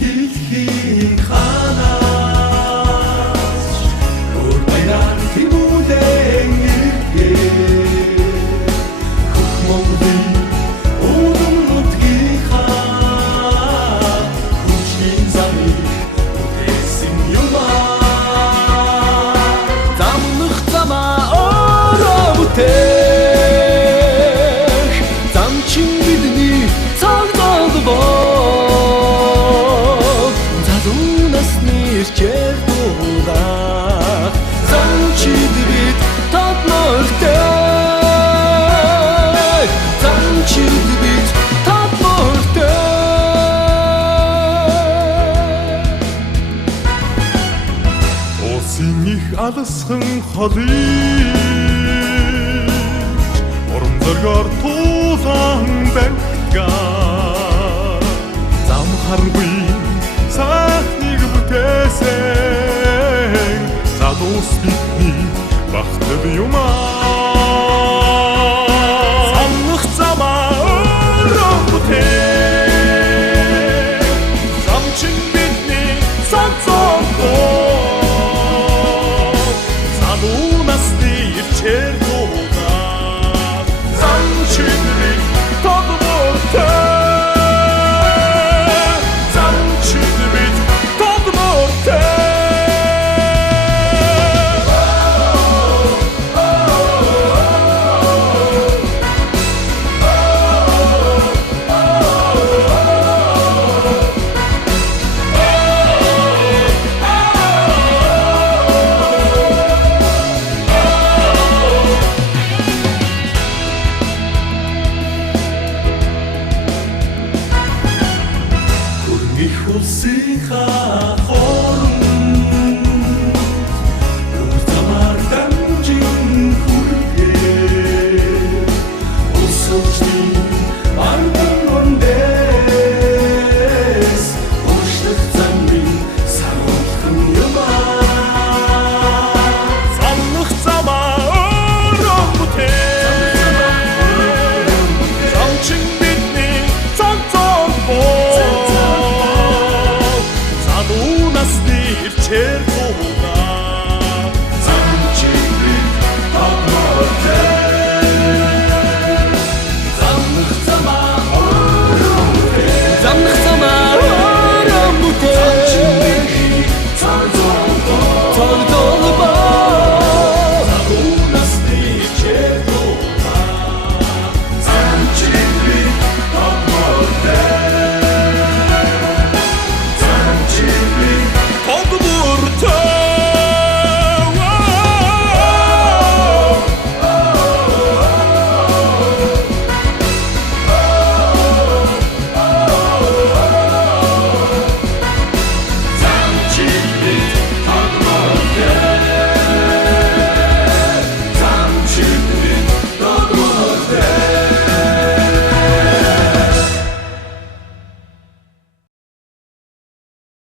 дэлхийг ханаас өөр баяр тэмүүлэн иргээ хөх Монголын өвдөн нутгийнхаа хүчний замыг бүтээсэн юм замнах замаа өөрөө бүтээх зам чин бидний цаг залбоо залуу насны ирчээр дуугах зам чид бид татмортой зам чид бид татмортой Улсын их алсхан холыг урам зоригоор туулан барьгаа зам харгүй сайхныг бүтээсэн залуус бидний бахтад юм замнах замаа өөрөө бүтээх зам чин бидний цаг залбоо залуу насны ирчээр дуугах зам чиний тодорхой Улсынхаа